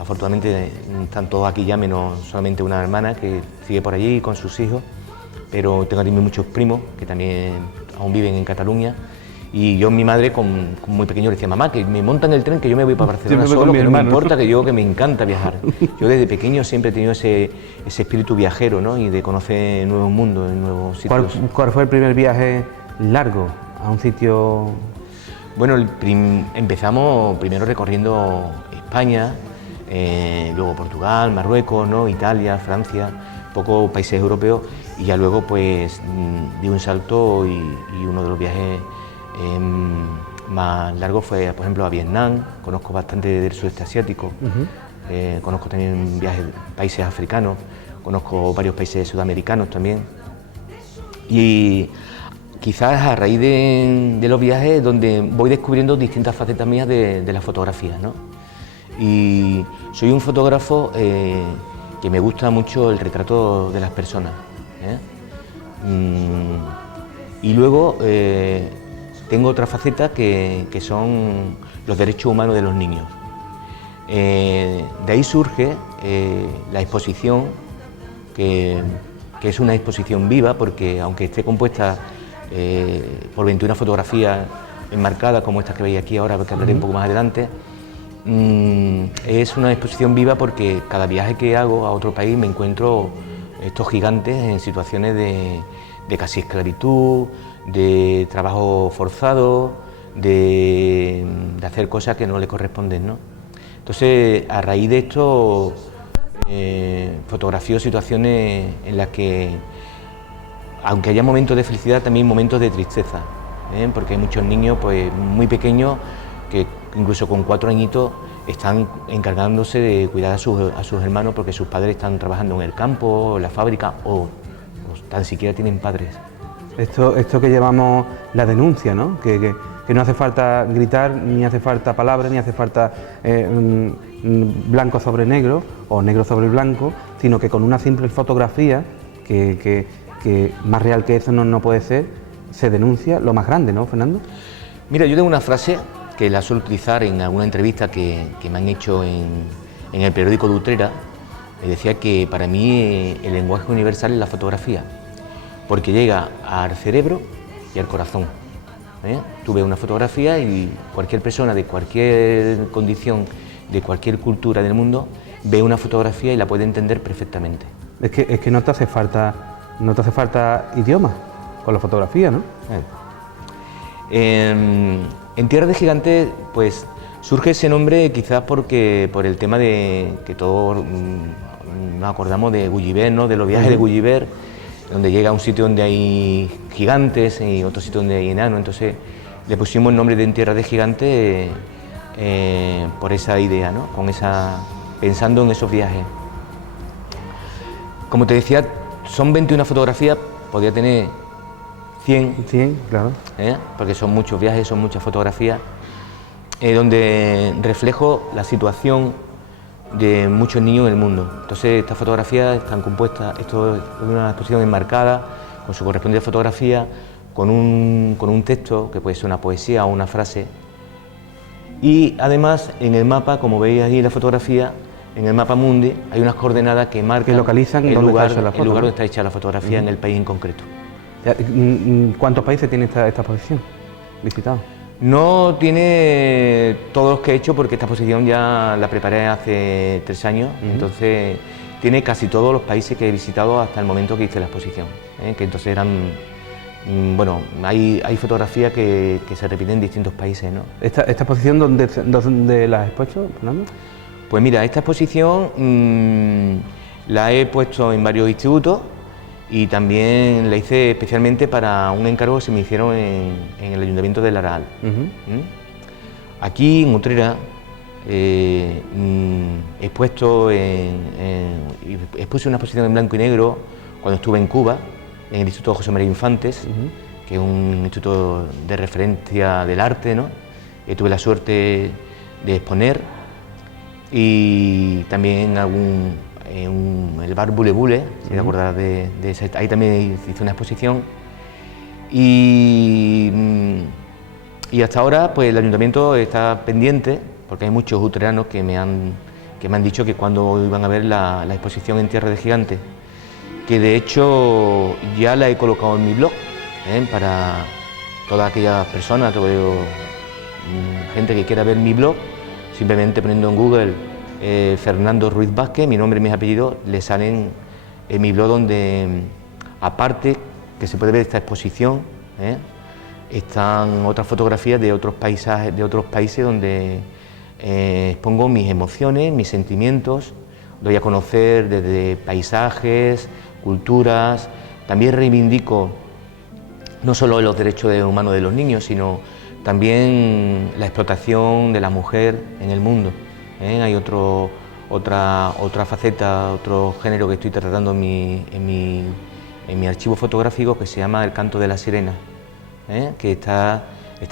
Afortunadamente están todos aquí ya, menos solamente una hermana que sigue por allí con sus hijos, pero tengo también muchos primos que también aún viven en Cataluña. Y yo, mi madre, con muy pequeño, le decía, mamá, que me montan el tren, que yo me voy para Barcelona solo, que no me importa, que me encanta viajar. Yo desde pequeño siempre he tenido ese espíritu viajero, ¿no? Y de conocer nuevos mundos, nuevos sitios. ¿Cuál fue el primer viaje largo a un sitio? Bueno, empezamos primero recorriendo España, luego Portugal, Marruecos, ¿no? Italia, Francia, pocos países europeos, y ya luego pues di un salto y uno de los viajes más largo fue, por ejemplo, a Vietnam. Conozco bastante del sudeste asiático, conozco también países africanos, conozco varios países sudamericanos también. Y quizás a raíz de los viajes donde voy descubriendo distintas facetas mías de la fotografía, ¿no? Y soy un fotógrafo que me gusta mucho el retrato de las personas, y luego tengo otra faceta que son los derechos humanos de los niños. De ahí surge la exposición, que es una exposición viva, porque aunque esté compuesta por 21 fotografías enmarcadas, como estas que veis aquí ahora, que hablaré un poco más adelante, es una exposición viva porque cada viaje que hago a otro país me encuentro estos gigantes en situaciones de casi esclavitud, de trabajo forzado, de hacer cosas que no le corresponden, ¿no? Entonces, a raíz de esto, fotografío situaciones en las que, aunque haya momentos de felicidad, también momentos de tristeza, porque hay muchos niños pues, muy pequeños que incluso con 4 añitos están encargándose de cuidar a sus hermanos porque sus padres están trabajando en el campo, en la fábrica o tan siquiera tienen padres. Esto que llamamos la denuncia, ¿no? Que no hace falta gritar, ni hace falta palabras, ni hace falta blanco sobre negro o negro sobre blanco, sino que con una simple fotografía, que más real que eso no puede ser, se denuncia lo más grande, ¿no, Fernando? Mira, yo tengo una frase que la suelo utilizar en alguna entrevista que me han hecho en el periódico de Utrera. Me decía que para mí el lenguaje universal es la fotografía, porque llega al cerebro y al corazón. Tú ves una fotografía y cualquier persona de cualquier condición, de cualquier cultura del mundo, ve una fotografía y la puede entender perfectamente. Es que no te hace falta idioma con la fotografía, ¿no? En Tierra de Gigantes, pues surge ese nombre quizás por el tema de que todos nos acordamos de Gulliver, ¿no? De los viajes de Gulliver, donde llega a un sitio donde hay gigantes y otro sitio donde hay enanos. Entonces le pusimos el nombre de En Tierra de Gigantes por esa idea, ¿no? Pensando en esos viajes. Como te decía, son 21 fotografías, podría tener 100, claro. Porque son muchos viajes, son muchas fotografías, donde reflejo la situación de muchos niños en el mundo. Entonces estas fotografías están compuestas, esto es una exposición enmarcada, con su correspondiente fotografía, con un texto, que puede ser una poesía o una frase, y además en el mapa, como veis ahí en la fotografía, en el mapa mundi, hay unas coordenadas que marcan localizan el lugar donde está está hecha la fotografía en el país en concreto. ¿Cuántos países tiene esta exposición visitados? No tiene todos los que he hecho porque esta exposición ya la preparé hace 3 años, entonces tiene casi todos los países que he visitado hasta el momento que hice la exposición, que entonces eran, bueno, hay fotografías que se repiten en distintos países, ¿no? ¿Esta exposición dónde la has expuesto, Fernando? Pues mira, esta exposición la he puesto en varios institutos y también la hice especialmente para un encargo que se me hicieron en el Ayuntamiento de Laral. Aquí en Utrera he expuse una exposición en blanco y negro cuando estuve en Cuba, en el Instituto José María Infantes, que es un instituto de referencia del arte, ¿no? Tuve la suerte de exponer, y también en el bar Bule Bule, si te acuerdas de ese, ahí también hice una exposición, y hasta ahora pues el ayuntamiento está pendiente, porque hay muchos utreranos que me han dicho que cuando iban a ver la exposición en Tierra de Gigantes, que de hecho ya la he colocado en mi blog, para todas aquellas personas, gente que quiera ver mi blog, simplemente poniendo en Google Fernando Ruiz Vázquez, mi nombre y mis apellidos, le salen en mi blog, donde aparte que se puede ver esta exposición, están otras fotografías de otros paisajes, de otros países, donde expongo mis emociones, mis sentimientos, doy a conocer desde paisajes, culturas. También reivindico no solo los derechos humanos de los niños, sino también la explotación de la mujer en el mundo. Hay otra faceta, otro género que estoy tratando en mi archivo fotográfico, que se llama El canto de la sirena, que está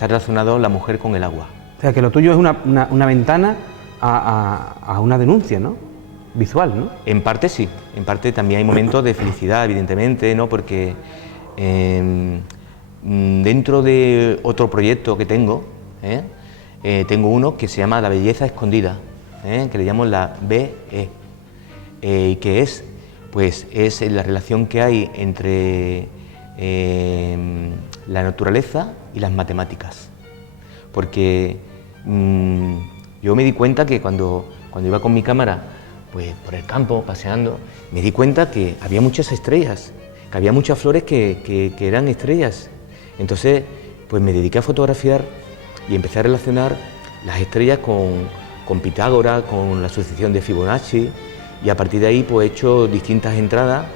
relacionado la mujer con el agua. O sea, que lo tuyo es una ventana a una denuncia, ¿no? Visual, ¿no? En parte sí, en parte también hay momentos de felicidad, evidentemente, ¿no? Porque dentro de otro proyecto que tengo, tengo uno que se llama La belleza escondida, que le llamo la BE, y que es la relación que hay entre la naturaleza y las matemáticas. Porque yo yo me di cuenta que cuando iba con mi cámara pues por el campo, paseando, me di cuenta que había muchas estrellas, que había muchas flores que eran estrellas. Entonces, pues me dediqué a fotografiar y empecé a relacionar las estrellas con Pitágoras, con la sucesión de Fibonacci, y a partir de ahí pues he hecho distintas entradas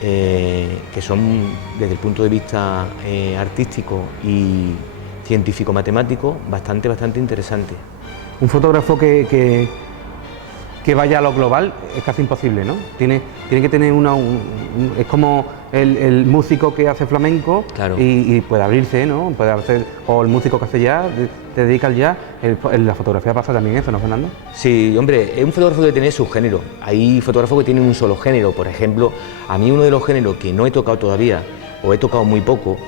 que son, desde el punto de vista artístico y científico-matemático, bastante interesantes. Un fotógrafo que vaya a lo global es casi imposible, ¿no? Tiene que tener es como el músico que hace flamenco, claro, y puede abrirse, ¿no? Puede hacer, o el músico que hace jazz, te dedica al jazz. En la fotografía pasa también eso, ¿no, Fernando? Sí, hombre, es un fotógrafo que tiene su género. Hay fotógrafos que tienen un solo género. Por ejemplo, a mí uno de los géneros que no he tocado todavía, o he tocado muy poco,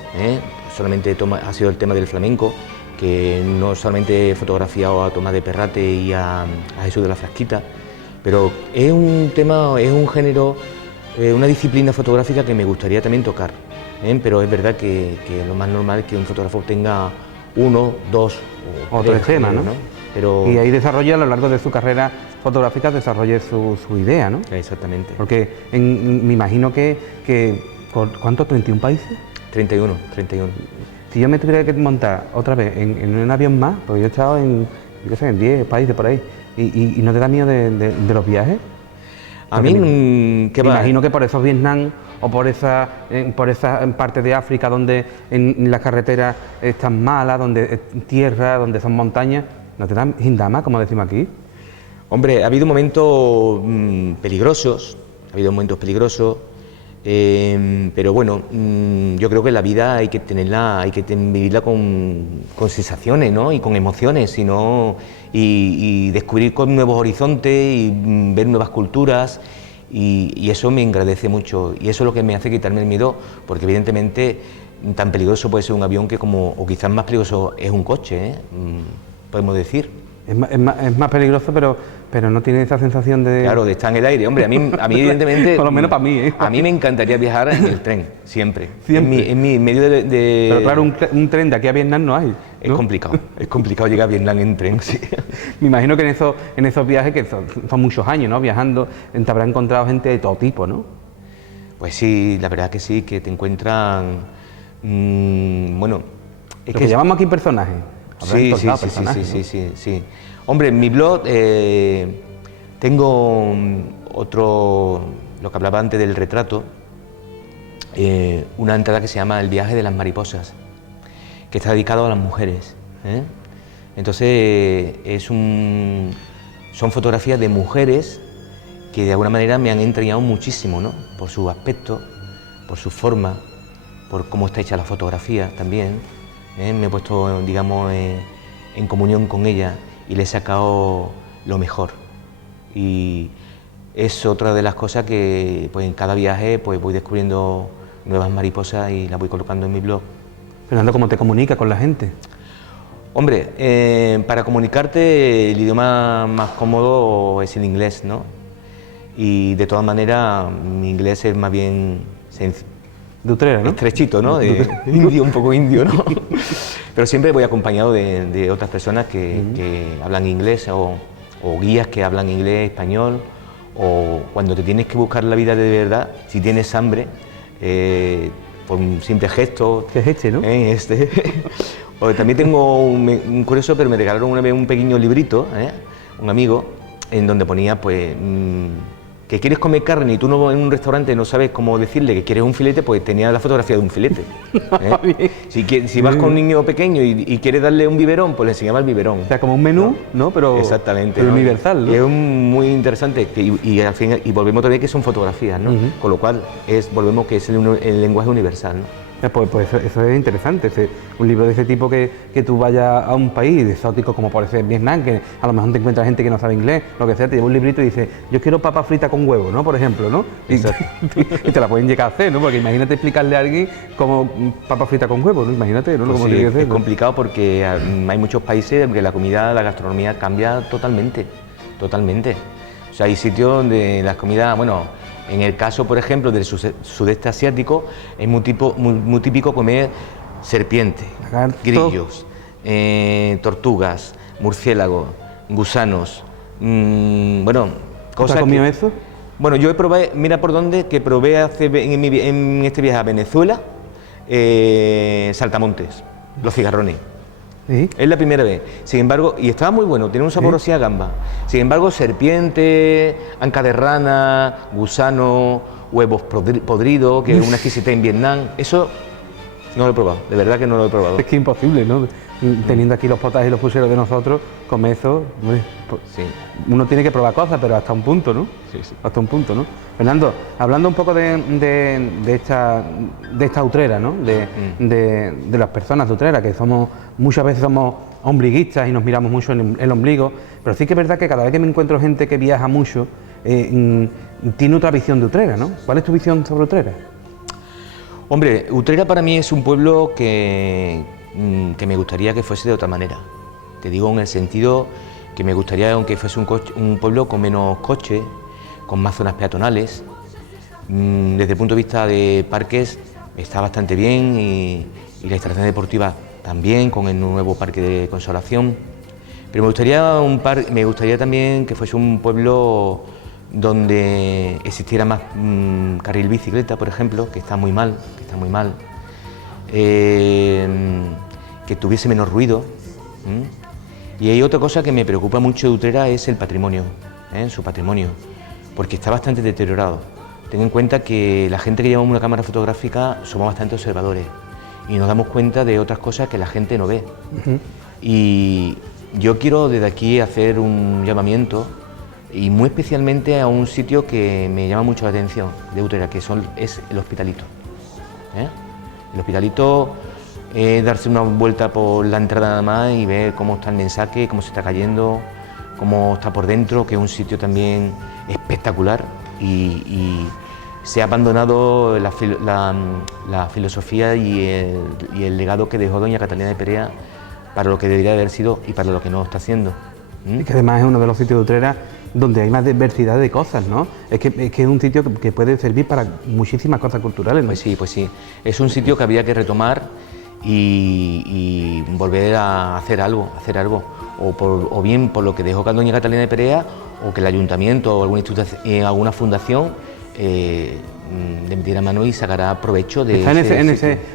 solamente ha sido el tema del flamenco, que no solamente he fotografiado a Tomás de Perrate y a Jesús de la Frasquita, pero es un tema, es un género, una disciplina fotográfica que me gustaría también tocar, pero es verdad que lo más normal es que un fotógrafo tenga uno, dos o tres temas, géneros, ¿no? Pero... Y ahí desarrolla, a lo largo de su carrera fotográfica, desarrolle su idea, ¿no? Exactamente. Porque me imagino que ¿cuántos? ¿31 países? 31. Si yo me tuviera que montar otra vez en un avión más, porque yo he estado en 10 países por ahí, y ¿no te da miedo de los viajes? A mí, ¿qué va? Imagino que por esos Vietnam o por esa parte de África donde en las carreteras están malas, donde es tierra, donde son montañas, ¿no te dan hindama, como decimos aquí? Hombre, ha habido momentos peligrosos, pero bueno, yo creo que la vida hay que vivirla con sensaciones, ¿no? Y con emociones, y descubrir con nuevos horizontes y ver nuevas culturas, y eso me engrandece mucho, y eso es lo que me hace quitarme el miedo, porque evidentemente tan peligroso puede ser un avión o quizás más peligroso es un coche, podemos decir. Es más peligroso, pero no tiene esa sensación de... Claro, de estar en el aire. Hombre, a mí evidentemente... Por lo menos para mí, ¿eh? A mí me encantaría viajar en el tren, siempre. En mi medio de... Pero claro, un tren de aquí a Vietnam no hay, ¿no? Es complicado llegar a Vietnam en tren, sí. Me imagino que en esos viajes, que son muchos años, ¿no? Viajando, te habrás encontrado gente de todo tipo, ¿no? Pues sí, la verdad que sí, que te encuentran... bueno... Es que llamamos aquí personajes. Sí. Hombre, en mi blog tengo otro, lo que hablaba antes del retrato, una entrada que se llama El viaje de las mariposas, que está dedicado a las mujeres. Entonces son fotografías de mujeres que de alguna manera me han entrañado muchísimo, ¿no? Por su aspecto, por su forma, por cómo está hecha la fotografía también. Me he puesto, digamos, en comunión con ella y le he sacado lo mejor. Y es otra de las cosas que pues, en cada viaje pues, voy descubriendo nuevas mariposas y las voy colocando en mi blog. Fernando, ¿cómo te comunicas con la gente? Hombre, para comunicarte el idioma más cómodo es el inglés, ¿no? Y de todas maneras mi inglés es más bien de Utrera, ¿no? Estrechito, ¿no? De indio, un poco indio, ¿no? Pero siempre voy acompañado de otras personas que hablan inglés o guías que hablan inglés, español, o cuando te tienes que buscar la vida de verdad, si tienes hambre, por un simple gesto. ¿Qué es este, no? O también tengo un curioso, pero me regalaron una vez un pequeño librito, un amigo, en donde ponía, pues... que quieres comer carne y tú no, en un restaurante no sabes cómo decirle que quieres un filete, pues tenía la fotografía de un filete. Si vas con un niño pequeño y quieres darle un biberón, pues le enseñaba el biberón. O sea, como un menú, ¿no? Pero exactamente, pero ¿no? Universal, ¿no? Y es muy interesante y al fin y volvemos todavía que son fotografías, ¿no? Con lo cual volvemos que es el lenguaje universal, ¿no? Pues eso es interesante, un libro de ese tipo que tú vayas a un país exótico como puede ser Vietnam, que a lo mejor te encuentras gente que no sabe inglés, lo que sea, te lleva un librito y dice, yo quiero papa frita con huevo, ¿no? Por ejemplo, ¿no? Y te la pueden llegar a hacer, ¿no? Porque imagínate explicarle a alguien como papa frita con huevo, ¿no? Imagínate, ¿no? Pues sí, es complicado porque hay muchos países que la comida, la gastronomía cambia totalmente. O sea, hay sitios donde las comidas, bueno... En el caso, por ejemplo, del sudeste asiático, es muy típico comer serpientes, grillos, tortugas, murciélagos, gusanos, bueno, ¿Tú cosas has comido que... eso? Bueno, yo he probado, mira por dónde, que probé en este viaje a Venezuela, saltamontes, los cigarrones. Sí. Es la primera vez. Sin embargo, y estaba muy bueno, tiene un sabor así a gamba. Sin embargo, serpiente, anca de rana, gusano, huevos podridos, que es una exquisitez en Vietnam, eso no lo he probado, de verdad que no lo he probado. Es que es imposible, ¿no? Teniendo aquí los potas y los pucheros de nosotros, comer eso, hombre, Sí. uno tiene que probar cosas, pero hasta un punto, ¿no? Sí, sí. Hasta un punto, ¿no? Fernando, hablando un poco de esta utrera, ¿no? De las personas de Utrera, que muchas veces somos ombliguistas y nos miramos mucho en el ombligo, pero sí que es verdad que cada vez que me encuentro gente que viaja mucho, tiene otra visión de Utrera, ¿no? ¿Cuál es tu visión sobre Utrera? Hombre, Utrera para mí es un pueblo que me gustaría que fuese de otra manera. Te digo en el sentido que me gustaría, aunque fuese un pueblo con menos coches, con más zonas peatonales. Desde el punto de vista de parques está bastante bien y la instalación deportiva también, con el nuevo parque de Consolación. Pero me gustaría también que fuese un pueblo donde existiera más carril bicicleta, por ejemplo, que está muy mal, que tuviese menos ruido. Y hay otra cosa que me preocupa mucho de Utrera, es el patrimonio, su patrimonio, porque está bastante deteriorado. Ten en cuenta que la gente que llevamos una cámara fotográfica somos bastante observadores y nos damos cuenta de otras cosas que la gente no ve. Y yo quiero desde aquí hacer un llamamiento, y muy especialmente a un sitio que me llama mucho la atención de Utrera, que es el Hospitalito. El Hospitalito es darse una vuelta por la entrada nada más y ver cómo está el mensaje, cómo se está cayendo, cómo está por dentro, que es un sitio también espectacular, y se ha abandonado la filosofía y el legado que dejó doña Catalina de Perea para lo que debería haber sido y para lo que no está haciendo. Y que además es uno de los sitios de Utrera donde hay más diversidad de cosas, ¿no? Es que es un sitio que puede servir para muchísimas cosas culturales, ¿no? Pues sí. Es un sitio que habría que retomar y volver a hacer algo. O bien por lo que dejó doña Catalina de Perea, o que el ayuntamiento o alguna fundación le metiera mano y sacará provecho de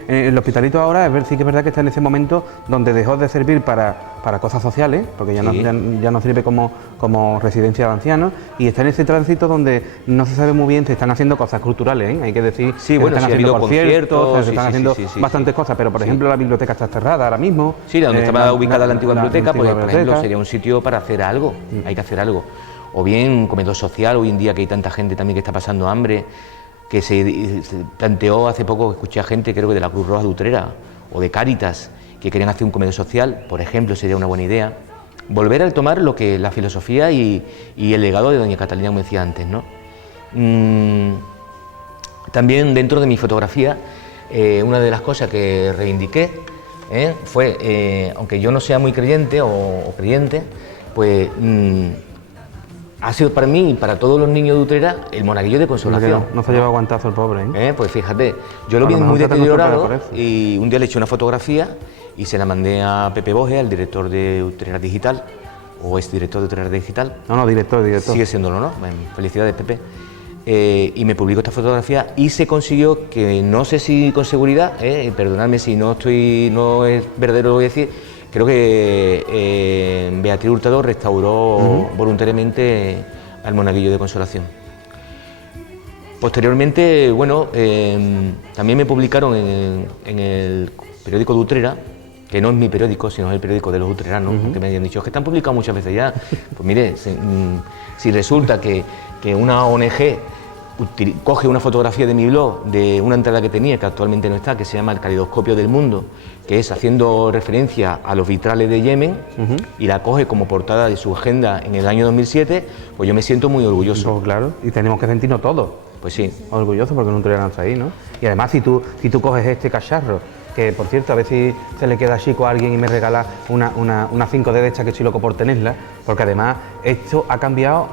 el Hospitalito ahora, sí que es verdad que está en ese momento donde dejó de servir para cosas sociales, porque ya no sirve como residencia de ancianos, y está en ese tránsito donde no se sabe muy bien, se están haciendo cosas culturales, hay que decir, sí, bueno, están ha haciendo habido conciertos, se están haciendo bastantes cosas, pero por ejemplo la biblioteca está cerrada ahora mismo. Sí, donde estaba ubicada la antigua biblioteca, pues por ejemplo sería un sitio para hacer algo, hay que hacer algo. O bien un comedor social, hoy en día que hay tanta gente también que está pasando hambre, que se planteó hace poco, escuché a gente, creo que de la Cruz Roja de Utrera o de Cáritas, que querían hacer un comedor social, por ejemplo, sería una buena idea. Volver a tomar lo que la filosofía y el legado de doña Catalina, como decía antes, ¿no? También dentro de mi fotografía, una de las cosas que reivindiqué fue, aunque yo no sea muy creyente o creyente, pues ha sido para mí y para todos los niños de Utrera el monaguillo de Consolación. No se lleva guantazo el pobre, Pues fíjate, yo lo vi muy deteriorado y un día le eché una fotografía y se la mandé a Pepe Boge, al director de Utrera Digital, o ex director de Utrera Digital. No, director. Sigue siéndolo, ¿no? Bueno, felicidades, Pepe. Y me publicó esta fotografía y se consiguió que, no sé si con seguridad, perdonadme si no es verdadero lo que voy a decir, creo que Beatriz Hurtado restauró voluntariamente al monaguillo de Consolación. Posteriormente, bueno, también me publicaron en el periódico de Utrera, que no es mi periódico, sino es el periódico de los utreranos, porque me habían dicho, es que están publicados muchas veces ya. Pues mire, si resulta que una ONG coge una fotografía de mi blog, de una entrada que tenía, que actualmente no está, que se llama El Caleidoscopio del Mundo, que es haciendo referencia a los vitrales de Yemen, y la coge como portada de su agenda en el año 2007, pues yo me siento muy orgulloso. Pues claro, y tenemos que sentirnos todos. Pues sí. Orgullosos porque no tuvieran ahí, ¿no? Y además, si tú coges este cacharro, que por cierto, a ver si se le queda chico a alguien y me regala una 5D de esta, que estoy loco por tenerla, porque además esto ha cambiado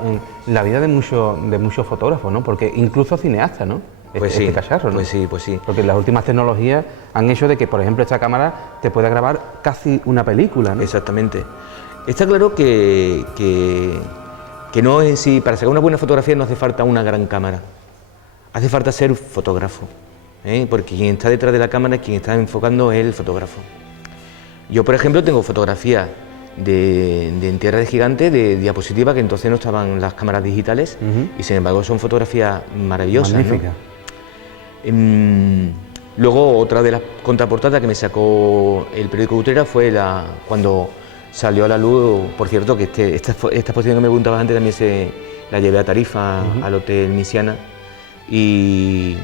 la vida de muchos fotógrafos, ¿no? Porque incluso cineastas, ¿no? Este cacharro, ¿no? Pues sí. Porque las últimas tecnologías han hecho de que, por ejemplo, esta cámara te pueda grabar casi una película, ¿no? Exactamente. Está claro que no en sí, para sacar una buena fotografía no hace falta una gran cámara, hace falta ser fotógrafo, porque quien está detrás de la cámara, quien está enfocando es el fotógrafo. Yo, por ejemplo, tengo fotografías de en tierra de gigante, de diapositiva, que entonces no estaban las cámaras digitales, y sin embargo son fotografías maravillosas. Magníficas. ¿No? Luego, otra de las contraportadas que me sacó el periódico Utrera fue cuando salió a la luz, por cierto, que esta exposición que me preguntabas antes también la llevé a Tarifa, al Hotel Misiana, y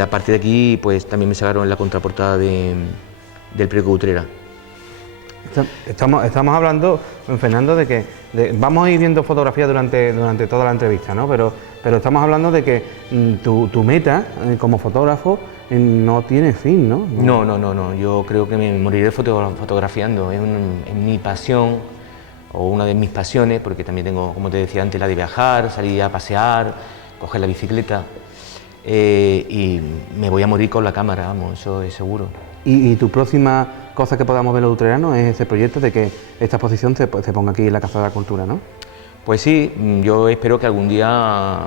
a partir de aquí pues también me sacaron la contraportada del periódico Utrera. Estamos hablando, Fernando, de que vamos a ir viendo fotografías durante toda la entrevista, ¿no? Pero estamos hablando de que tu meta como fotógrafo no tiene fin, ¿no? No, yo creo que me moriré fotografiando, es mi pasión, o una de mis pasiones, porque también tengo, como te decía antes, la de viajar, salir a pasear, coger la bicicleta, y me voy a morir con la cámara, vamos, eso es seguro. ¿Y tu próxima cosa que podamos ver los utreranos es ese proyecto de que esta exposición se ponga aquí en la Casa de la Cultura, ¿no? Pues sí, yo espero que algún día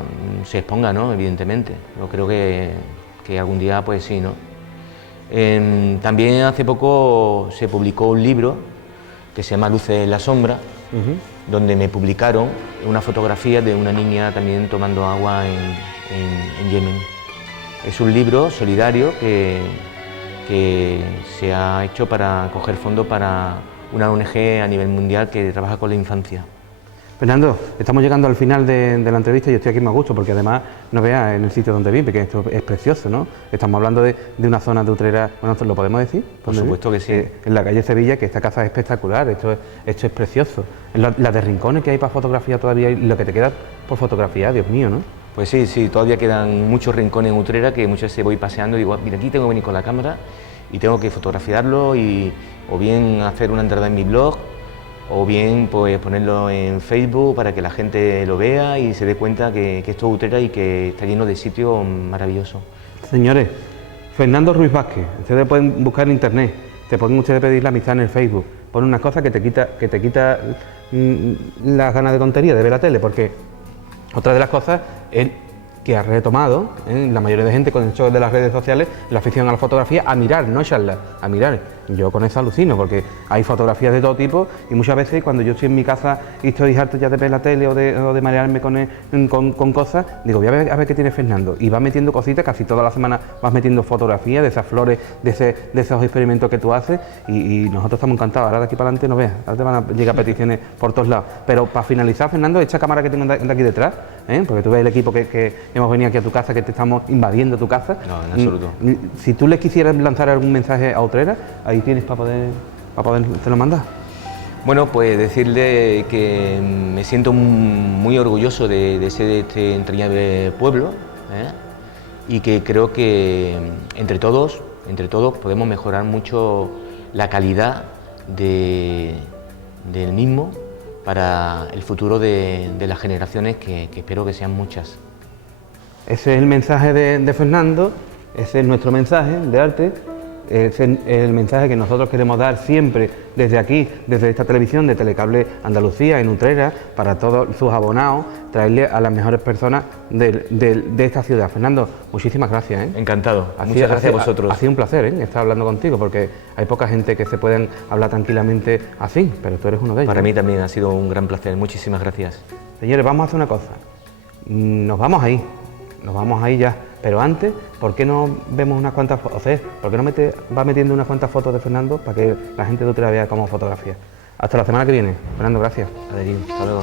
se exponga, ¿no? Evidentemente, yo creo que algún día pues sí, ¿no? También hace poco se publicó un libro que se llama Luces en la sombra, donde me publicaron una fotografía de una niña también tomando agua en Yemen. Es un libro solidario que se ha hecho para coger fondos para una ONG a nivel mundial que trabaja con la infancia. Fernando, estamos llegando al final de la entrevista y yo estoy aquí más a gusto porque además no veas en el sitio donde vive, que esto es precioso, ¿no? Estamos hablando de una zona de Utrera, bueno, ¿lo podemos decir? Por supuesto que sí. En la calle Sevilla, que esta casa es espectacular, esto es precioso. La de rincones que hay para fotografiar todavía y lo que te queda por fotografiar, Dios mío, ¿no? Pues sí, todavía quedan muchos rincones en Utrera que muchas veces voy paseando y digo, mira, aquí tengo que venir con la cámara y tengo que fotografiarlo o bien hacer una entrada en mi blog, o bien pues ponerlo en Facebook para que la gente lo vea y se dé cuenta que esto es Utrera y que está lleno de sitios maravillosos. Señores, Fernando Ruiz Vázquez, ustedes pueden buscar en internet, te pueden ustedes pedir la amistad en el Facebook, ponen unas cosas que te quita las ganas de tontería de ver la tele, porque otra de las cosas es que ha retomado la mayoría de gente con el show de las redes sociales la afición a la fotografía, a mirar, no charlar, a mirar. Yo con eso alucino porque hay fotografías de todo tipo y muchas veces cuando yo estoy en mi casa y estoy harto ya de ver la tele o de marearme con cosas, digo, voy a ver qué tiene Fernando, y vas metiendo cositas, casi toda la semana vas metiendo fotografías de esas flores, de esos experimentos que tú haces y nosotros estamos encantados. Ahora de aquí para adelante no veas, ahora te van a llegar peticiones por todos lados. Pero para finalizar, Fernando, esta cámara que tengo de aquí detrás, porque tú ves el equipo que hemos venido aquí a tu casa, que te estamos invadiendo tu casa. No, en absoluto. Si tú le quisieras lanzar algún mensaje a Utrera, ahí tienes para poder te lo mandar. Bueno, pues decirle que me siento muy orgulloso de ser de este entrañable pueblo, y que creo que entre todos podemos mejorar mucho la calidad del mismo para el futuro de las generaciones que espero que sean muchas. Ese es el mensaje de Fernando, ese es nuestro mensaje de arte, es el mensaje que nosotros queremos dar siempre desde aquí, desde esta televisión de Telecable Andalucía en Utrera, para todos sus abonados, traerle a las mejores personas de esta ciudad. Fernando, muchísimas gracias. Encantado, muchas gracias a vosotros. Ha sido un placer estar hablando contigo, porque hay poca gente que se pueden hablar tranquilamente así, pero tú eres uno de ellos. Para mí también ha sido un gran placer, muchísimas gracias. Señores, vamos a hacer una cosa, nos vamos ahí ya, pero antes, ¿por qué no vemos unas cuantas fotos? O sea, ¿por qué no va metiendo unas cuantas fotos de Fernando para que la gente de Utrera vea cómo fotografía? Hasta la semana que viene. Fernando, gracias. Adiós, hasta luego.